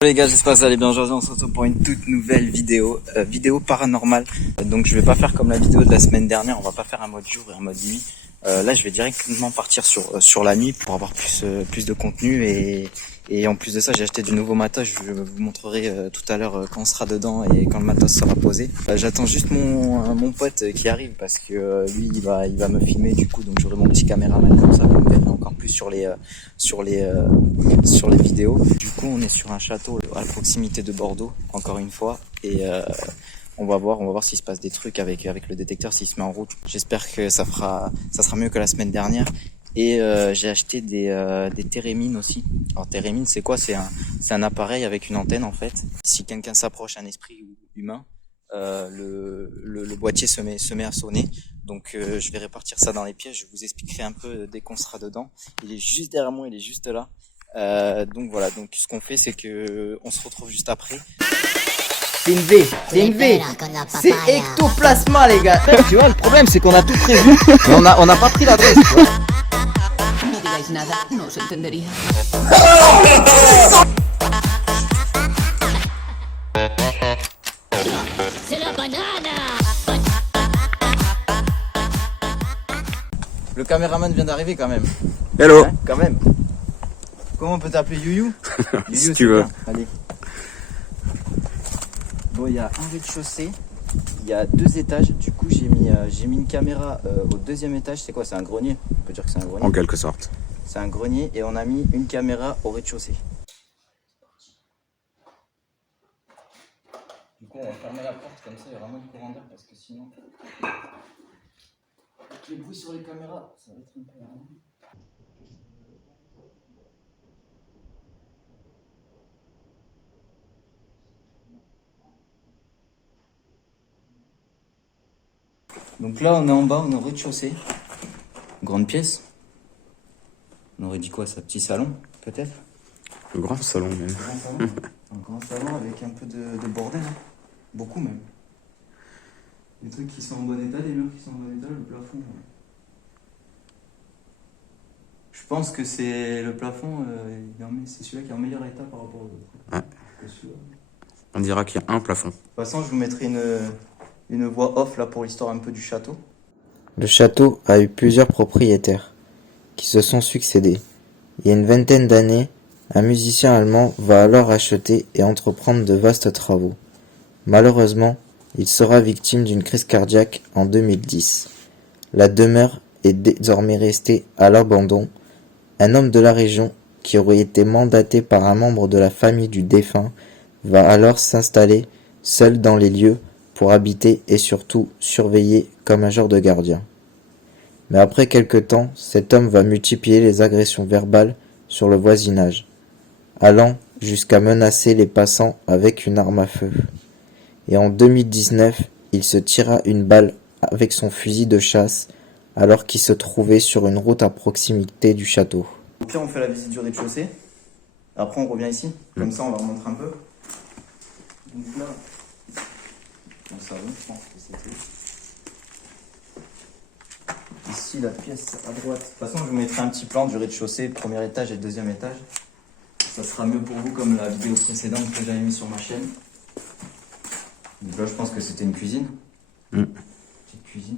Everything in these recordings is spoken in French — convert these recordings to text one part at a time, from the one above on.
Salut les gars, j'espère que vous allez bien. Aujourd'hui on se retrouve pour une toute nouvelle vidéo, vidéo paranormale. Donc je vais pas faire comme la vidéo de la semaine dernière, on va pas faire un mode jour et un mode nuit. Là je vais directement partir sur la nuit pour avoir plus de contenu et en plus de ça j'ai acheté du nouveau matos. Je vous montrerai tout à l'heure quand on sera dedans et quand le matos sera posé. J'attends juste mon pote qui arrive parce que lui il va me filmer du coup, donc j'aurai mon petit caméraman comme ça pour me verra encore plus sur les vidéos. Du coup on est sur un château à proximité de Bordeaux encore une fois et on va voir s'il se passe des trucs avec le détecteur, s'il se met en route. J'espère que ça sera mieux que la semaine dernière. Et j'ai acheté des térémines aussi. Alors térémine c'est quoi? C'est un appareil avec une antenne en fait. Si quelqu'un s'approche, un esprit humain, le boîtier se met à sonner. Donc je vais répartir ça dans les pièces. Je vous expliquerai un peu dès qu'on sera dedans. Il est juste derrière moi, il est juste là. Donc voilà, donc ce qu'on fait c'est que on se retrouve juste après. C'est une V, c'est une V. C'est ectoplasma les gars. Tu vois, le problème c'est qu'on a tout prévu, mais on n'a pas pris l'adresse, tu vois. No digáis nada, no se entendería. C'est la banane. Le caméraman vient d'arriver quand même. Hello. Hein, quand même. Comment on peut t'appeler Youyou? Si tu veux. Bien. Allez. Bon, il y a un rez-de-chaussée, il y a 2 étages. Du coup, j'ai mis une caméra au 2e étage. C'est quoi? C'est un grenier? On peut dire que c'est un grenier. En quelque sorte. C'est un grenier et on a mis une caméra au rez-de-chaussée. Du coup, on va fermer la porte comme ça, il y aura moins de courant d'air parce que sinon, avec les bruits sur les caméras, ça va être un peu. Donc là, on est en bas, on est au rez-de-chaussée. Grande pièce. On aurait dit quoi, ça? Petit salon, peut-être? Le grand salon même. Grand salon. Un grand salon avec un peu de bordel. Hein. Beaucoup même. Des trucs qui sont en bon état, des murs qui sont en bon état, le plafond. Ouais. Je pense que c'est le plafond, c'est celui-là qui est en meilleur état par rapport aux autres. Ouais. On dira qu'il y a un plafond. De toute façon, je vous mettrai une voix off là pour l'histoire un peu du château. Le château a eu plusieurs propriétaires qui se sont succédés. Il y a une vingtaine d'années, un musicien allemand va alors acheter et entreprendre de vastes travaux. Malheureusement, il sera victime d'une crise cardiaque en 2010. La demeure est désormais restée à l'abandon. Un homme de la région, qui aurait été mandaté par un membre de la famille du défunt, va alors s'installer seul dans les lieux pour habiter et surtout surveiller comme un genre de gardien. Mais après quelque temps, cet homme va multiplier les agressions verbales sur le voisinage, allant jusqu'à menacer les passants avec une arme à feu. Et en 2019, il se tira une balle avec son fusil de chasse alors qu'il se trouvait sur une route à proximité du château. Au pire, on fait la visite du rez-de-chaussée. Après, on revient ici. Comme ça, on va remontrer un peu. Donc là, bon, ça va, je pense que c'était. Ici, la pièce à droite. De toute façon, je vous mettrai un petit plan du rez-de-chaussée, 1er étage et 2e étage. Ça sera mieux pour vous, comme la vidéo précédente que j'avais mis sur ma chaîne. Donc là, je pense que c'était une cuisine. Petite cuisine.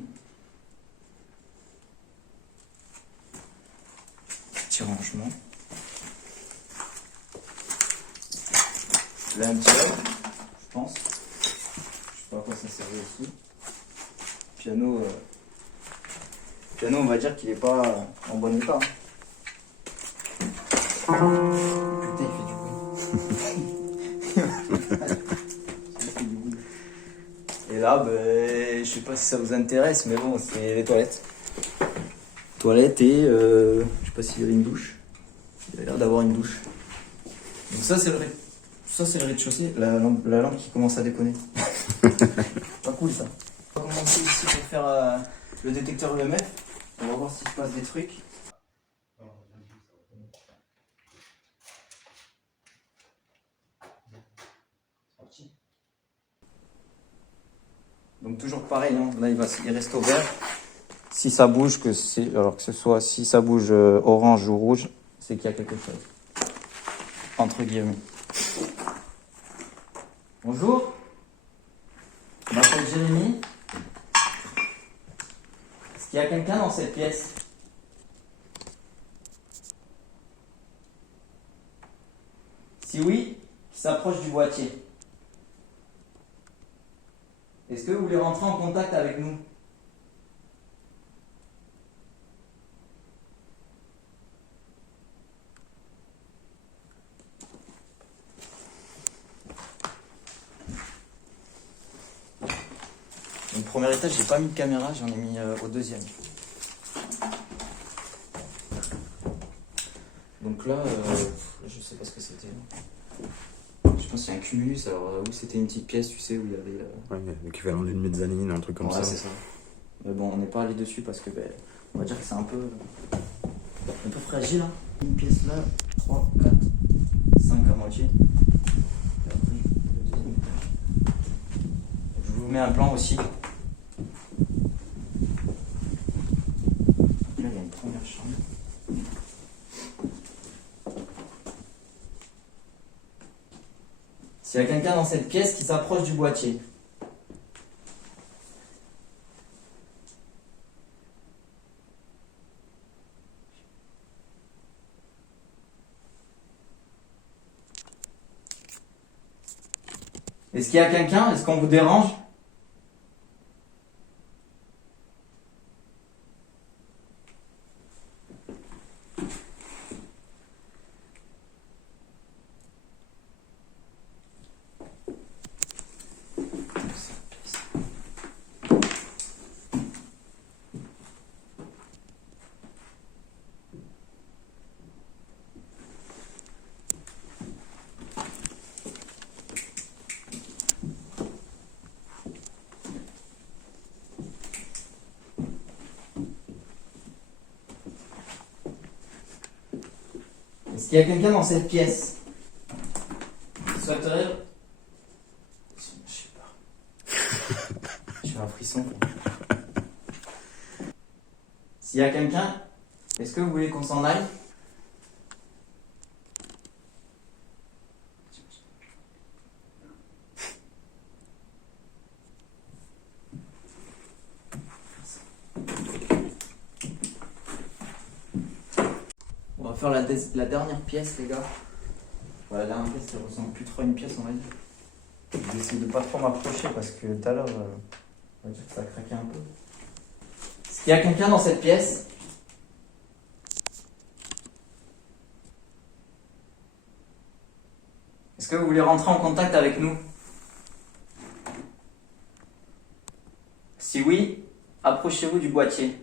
Petit rangement. Là, un petit œil, je pense. Je sais pas à quoi ça servait aussi. Piano, on va dire qu'il est pas en bon état. Putain, il fait du bruit. Et là, je sais pas si ça vous intéresse, mais bon, c'est les toilettes. Toilettes et je sais pas s'il y avait une douche. Il a l'air d'avoir une douche. Donc ça, c'est le rez-de-chaussée. La lampe qui commence à déconner. Pas cool ça. On va commencer ici pour faire le détecteur EMF. On va voir s'il se passe des trucs. Donc toujours pareil, hein. Là il reste ouvert. Si ça bouge, si ça bouge orange ou rouge, c'est qu'il y a quelque chose. Entre guillemets. Bonjour. Je m'appelle Jérémy. Est-ce qu'il y a quelqu'un dans cette pièce? Si oui, qui s'approche du boîtier. Est-ce que vous voulez rentrer en contact avec nous? Donc premier étage, j'ai pas mis de caméra, j'en ai mis au deuxième. Donc là, je sais pas ce que c'était. Je pense qu'il y a un cumulus, alors où c'était une petite pièce, tu sais, où il y avait... Ouais, l'équivalent d'une mezzanine, un truc comme ouais, ça. c'est ça. Mais bon, on n'est pas allé dessus parce que, on va dire que c'est un peu fragile. Hein. Une pièce là, 3, 4, 5 à moitié. Et après, le deuxième étage. Je vous mets un plan aussi. Là, il y a une première chambre. S'il y a quelqu'un dans cette pièce qui s'approche du boîtier. Est-ce qu'il y a quelqu'un? Est-ce qu'on vous dérange? Est-ce qu'il y a quelqu'un dans cette pièce qui souhaiterait... Je sais pas. J'ai un frisson. S'il y a quelqu'un, est-ce que vous voulez qu'on s'en aille? On va faire la dernière pièce, les gars. Voilà, la dernière pièce, ça ressemble plus trop à une pièce, on va dire. Je vais essayer de pas trop m'approcher parce que tout à l'heure, on va dire que ça craquait un peu. Est-ce qu'il y a quelqu'un dans cette pièce? Est-ce que vous voulez rentrer en contact avec nous? Si oui, approchez-vous du boîtier.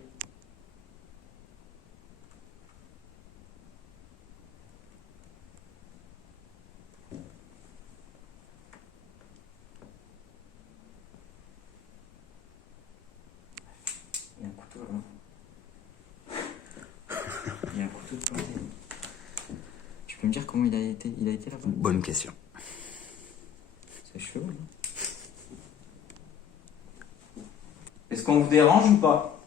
Il y a un couteau là. Il y a un couteau de planté. Tu peux me dire comment il a été là-bas? Bonne question. C'est chaud, hein. Est-ce qu'on vous dérange ou pas?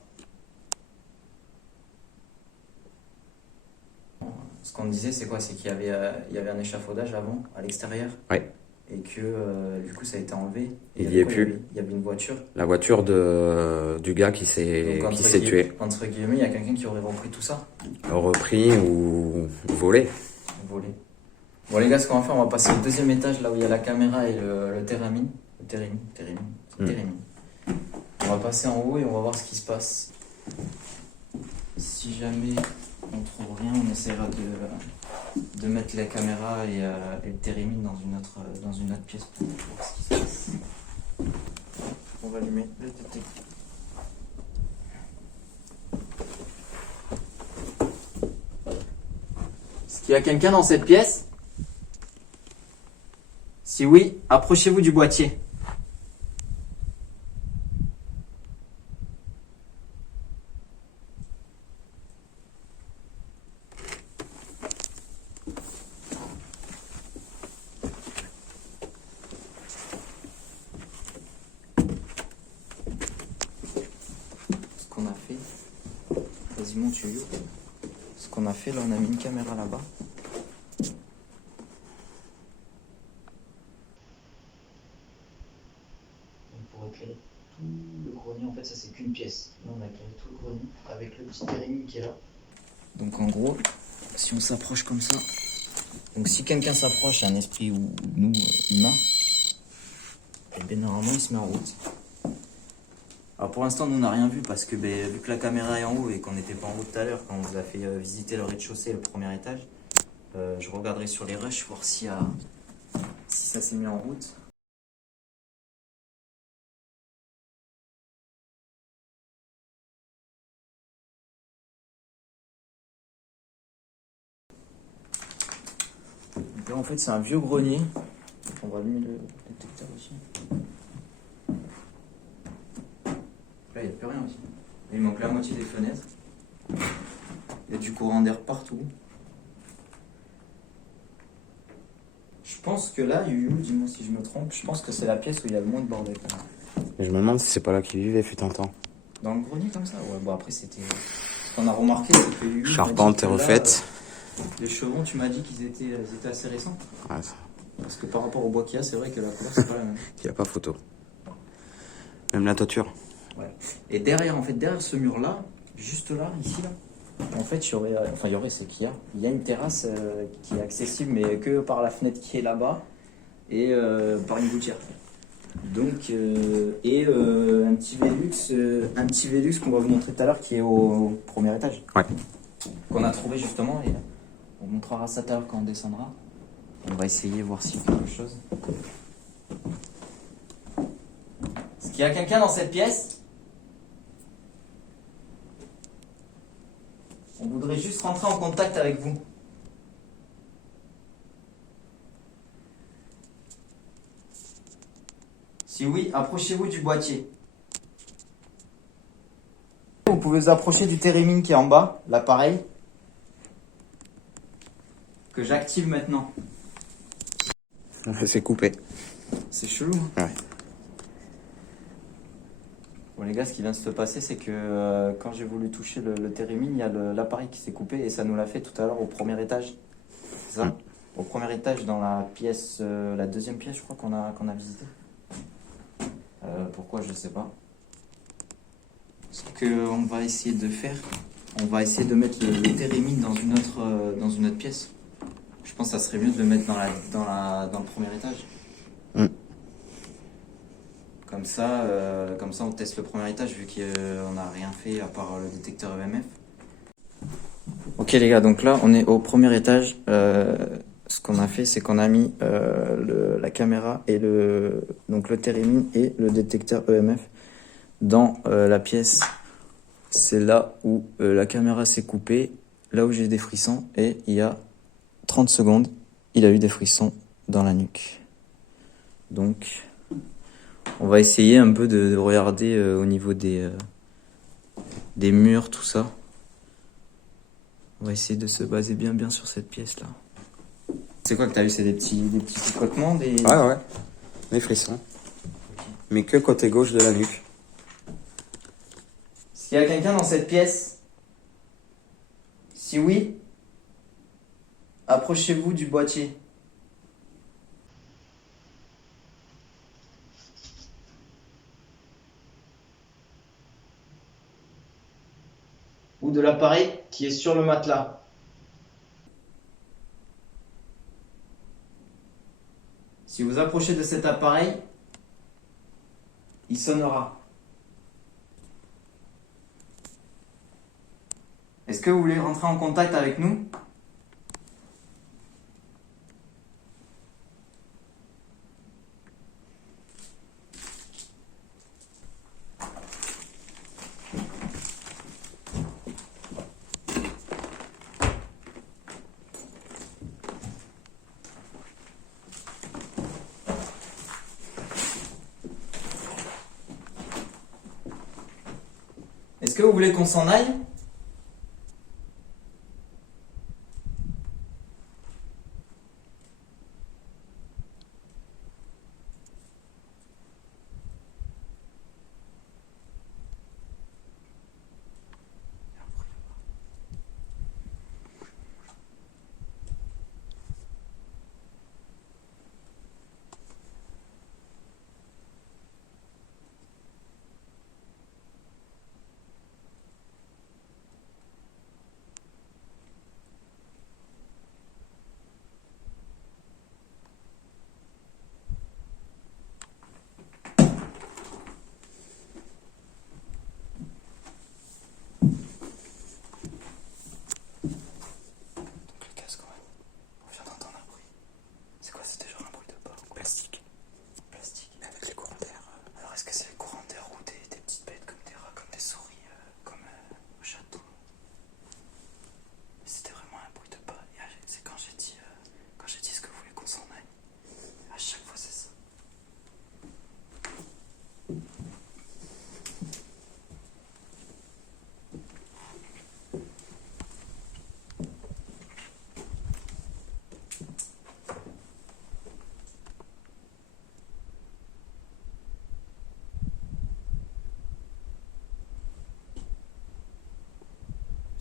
Ce qu'on disait, c'est quoi? C'est qu'il y avait un échafaudage avant, à l'extérieur. Ouais. Et que du coup, ça a été enlevé. Et Il y est plus. Il y avait une voiture. La voiture du gars qui s'est Donc, tué. Entre guillemets, il y a quelqu'un qui aurait repris tout ça. Repris ou volé. Volé. Bon, les gars, ce qu'on va faire, on va passer au deuxième étage, là où il y a la caméra et le térémine. Térémine. On va passer en haut et on va voir ce qui se passe. Si jamais on trouve rien, on essaiera de mettre la caméra et le térémine dans une autre pièce pour voir ce qui se passe. On va allumer le détecteur. Est-ce qu'il y a quelqu'un dans cette pièce? Si oui, approchez-vous du boîtier. Ce qu'on a fait, quasiment tuyau. Ce qu'on a fait, là, on a mis une caméra là-bas. éclairé tout le grenier. En fait, ça c'est qu'une pièce. Là, on a éclairé tout le grenier avec le petit térémine qui est là. Donc en gros, si on s'approche comme ça, donc si quelqu'un s'approche, un esprit ou nous, humains, et bien normalement il se met en route. Alors pour l'instant, nous on n'a rien vu parce que vu que la caméra est en haut et qu'on n'était pas en haut tout à l'heure quand on vous a fait visiter le rez-de-chaussée, le premier étage, je regarderai sur les rushs voir si ça s'est mis en route. Donc là en fait c'est un vieux grenier. On va allumer le détecteur aussi. Là il n'y a plus rien aussi. Il manque la moitié des fenêtres. Il y a du courant d'air partout. Je pense que là, Yu, dis-moi si je me trompe, je pense que c'est la pièce où il y a le moins de bordel. Et je me demande si c'est pas là qu'il vivait, fut un temps. Dans le grenier comme ça? Ouais, bon après c'était... Ce qu'on a remarqué, c'est que Yu... Charpente et refaite. Les chevrons, tu m'as dit qu'ils étaient assez récents. Ouais, ça. Parce que par rapport au bois qu'il y a, c'est vrai que la couleur c'est pas la même. Il n'y a pas photo. Même la toiture. Ouais. Et derrière, en fait, derrière ce mur-là, juste là, ici, là, en fait, il y aurait, c'est qu'il y a une terrasse qui est accessible, mais que par la fenêtre qui est là-bas et par une gouttière. Donc, un petit Velux qu'on va vous montrer tout à l'heure qui est au premier étage. Ouais. Qu'on a trouvé justement et on montrera ça tout à l'heure quand on descendra. On va essayer voir s'il y a quelque chose. Est-ce qu'il y a quelqu'un dans cette pièce? On voudrait juste rentrer en contact avec vous. Si oui, approchez-vous du boîtier. Vous pouvez vous approcher du térémine qui est en bas, l'appareil, que j'active maintenant. C'est coupé. C'est chelou, hein? Ouais. Bon les gars, ce qui vient de se passer, c'est que quand j'ai voulu toucher le térémine, il y a l'appareil qui s'est coupé et ça nous l'a fait tout à l'heure au premier étage. C'est ça? Au premier étage dans la pièce, la deuxième pièce je crois qu'on a visité. Pourquoi je sais pas. Ce qu'on va essayer de faire, on va essayer de mettre le térémine dans une autre pièce. Je pense que ça serait mieux de le mettre dans le premier étage. Comme ça, on teste le premier étage vu qu'on n'a rien fait à part le détecteur EMF. Ok les gars, donc là on est au premier étage. Ce qu'on a fait, c'est qu'on a mis la caméra et le térémine et le détecteur EMF dans la pièce. C'est là où la caméra s'est coupée, là où j'ai des frissons et il y a 30 secondes, il a eu des frissons dans la nuque. Donc on va essayer un peu de regarder au niveau des murs, tout ça. On va essayer de se baser bien sur cette pièce-là. C'est quoi que t'as eu? C'est des petits picotements Ouais. Des frissons. Okay. Mais que côté gauche de la nuque. Est-ce qu'il y a quelqu'un dans cette pièce? Si oui, approchez-vous du boîtier. Ou de l'appareil qui est sur le matelas. Si vous approchez de cet appareil, il sonnera. Est-ce que vous voulez rentrer en contact avec nous? Est-ce que vous voulez qu'on s'en aille?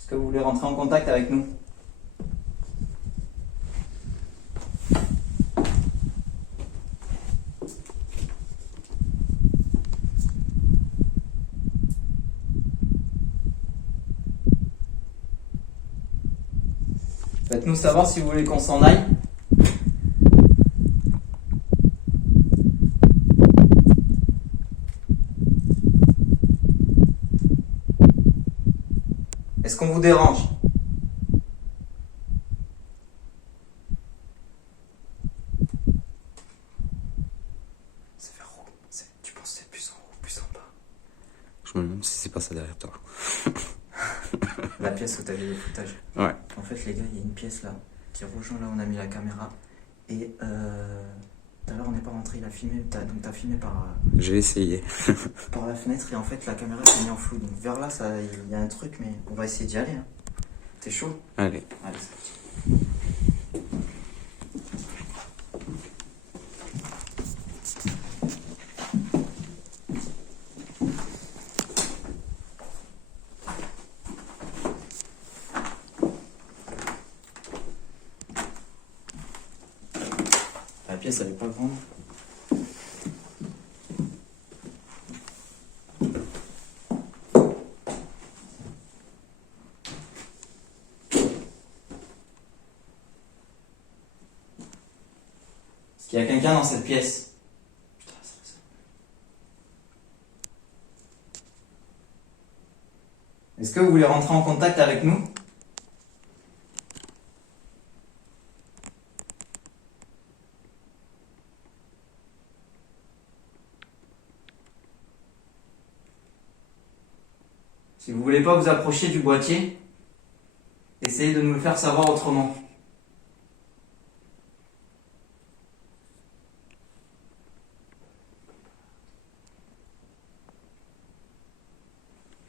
que vous voulez rentrer en contact avec nous? Faites-nous savoir si vous voulez qu'on s'en aille. Est-ce qu'on vous dérange? C'est vers où? Tu penses que c'est plus en haut ou plus en bas? Je me demande si c'est pas ça derrière toi. La pièce où t'avais le footage. Ouais. En fait, les gars, il y a une pièce là qui rejoint là où on a mis la caméra. Et tout à l'heure, on n'est pas rentré, il a filmé. Donc, t'as filmé J'ai essayé. par la fenêtre. Et en fait, la caméra s'est mise en flou. Donc, vers là, il y a un truc, mais on va essayer d'y aller. Hein. T'es chaud? Allez. Allez, c'est parti. La pièce, elle est pas grande. Est-ce qu'il y a quelqu'un dans cette pièce? Putain, ça. Est-ce que vous voulez rentrer en contact avec nous? Si vous voulez pas vous approcher du boîtier, essayez de nous le faire savoir autrement.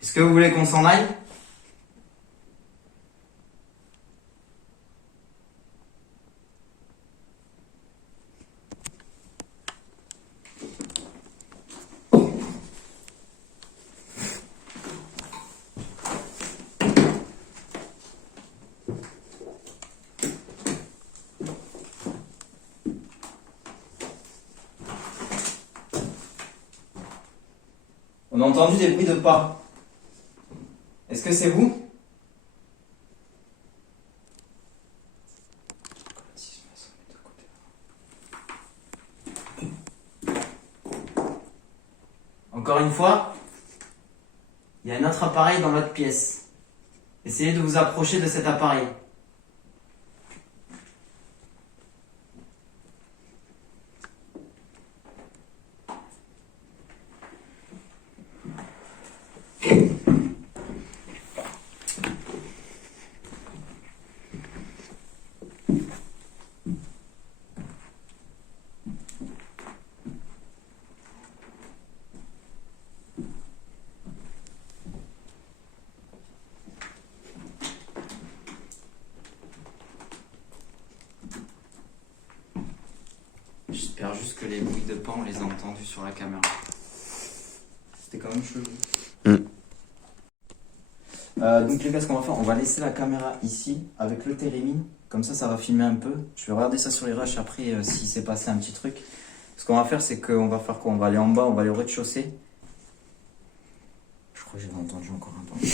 Est-ce que vous voulez qu'on s'en aille? On a entendu des bruits de pas. Est-ce que c'est vous? Encore une fois, il y a un autre appareil dans l'autre pièce. Essayez de vous approcher de cet appareil. J'espère juste que les bruits de pas, on les a entendus sur la caméra. C'était quand même chelou. Donc les gars, ce qu'on va faire, on va laisser la caméra ici avec le télémine. Comme ça va filmer un peu. Je vais regarder ça sur les rushs après s'il s'est passé un petit truc. Ce qu'on va faire, c'est qu'on va faire quoi? On va aller en bas, on va aller au rez-de-chaussée. Je crois que j'ai entendu encore un peu.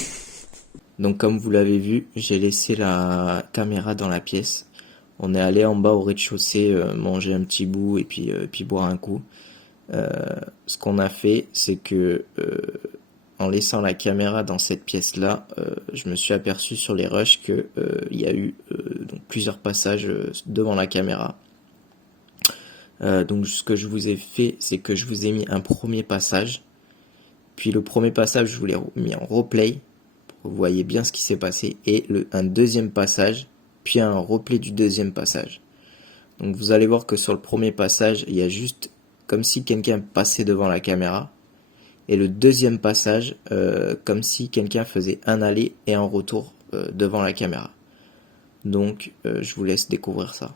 Donc comme vous l'avez vu, j'ai laissé la caméra dans la pièce. On est allé en bas au rez-de-chaussée manger un petit bout et puis boire un coup. Ce qu'on a fait, c'est que en laissant la caméra dans cette pièce-là, je me suis aperçu sur les rushs que il y a eu donc plusieurs passages devant la caméra. Donc ce que je vous ai fait, c'est que je vous ai mis un premier passage. Puis le premier passage, je vous l'ai mis en replay. Pour que vous voyez bien ce qui s'est passé. Et un deuxième passage, puis un replay du deuxième passage. Donc vous allez voir que sur le premier passage, il y a juste comme si quelqu'un passait devant la caméra. Et le deuxième passage, comme si quelqu'un faisait un aller et un retour devant la caméra. Donc je vous laisse découvrir ça.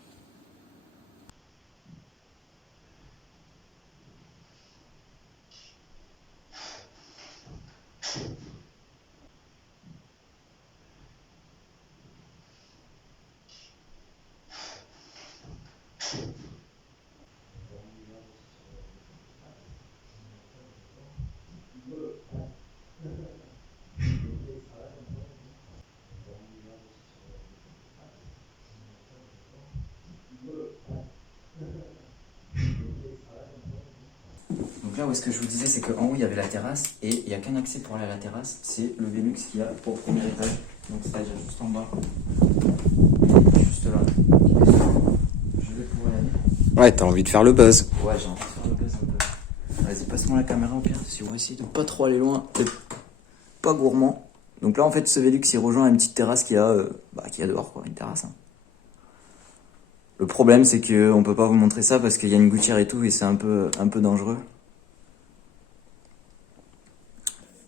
là, où est-ce que je vous disais, c'est qu'en haut, il y avait la terrasse, et il n'y a qu'un accès pour aller à la terrasse, c'est le Velux qu'il y a au premier étage. Donc c'est-à-dire juste en bas. Juste là. Je vais pouvoir y aller. Ouais, t'as envie de faire le buzz. Ouais, j'ai envie de faire le buzz un peu. Vas-y, passe-moi la caméra au pire, si on va essayer de pas trop aller loin, et pas gourmand. Donc là, en fait, ce Velux, il rejoint une petite terrasse qu'il y a, qu'il y a dehors, quoi, une terrasse. Hein. Le problème, c'est qu'on peut pas vous montrer ça parce qu'il y a une gouttière et tout, et c'est un peu dangereux.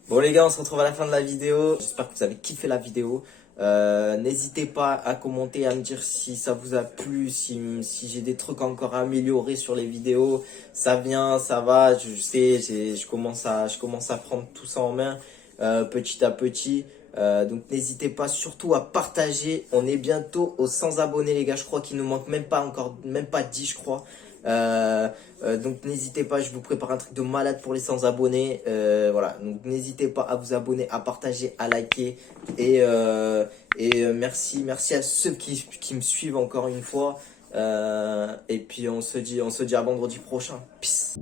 Bon les gars, on se retrouve à la fin de la vidéo. J'espère que vous avez kiffé la vidéo. N'hésitez pas à commenter, à me dire si ça vous a plu, si j'ai des trucs encore à améliorer sur les vidéos. Ça vient, ça va, je sais, je commence à prendre tout ça en main petit à petit. Donc n'hésitez pas surtout à partager. On est bientôt aux 100 abonnés les gars, je crois qu'il nous manque même pas 10 je crois. Donc n'hésitez pas, je vous prépare un truc de malade pour les 100 abonnés. Voilà, donc n'hésitez pas à vous abonner, à partager, à liker. Et merci à ceux qui me suivent encore une fois. Et puis on se dit à vendredi prochain. Peace.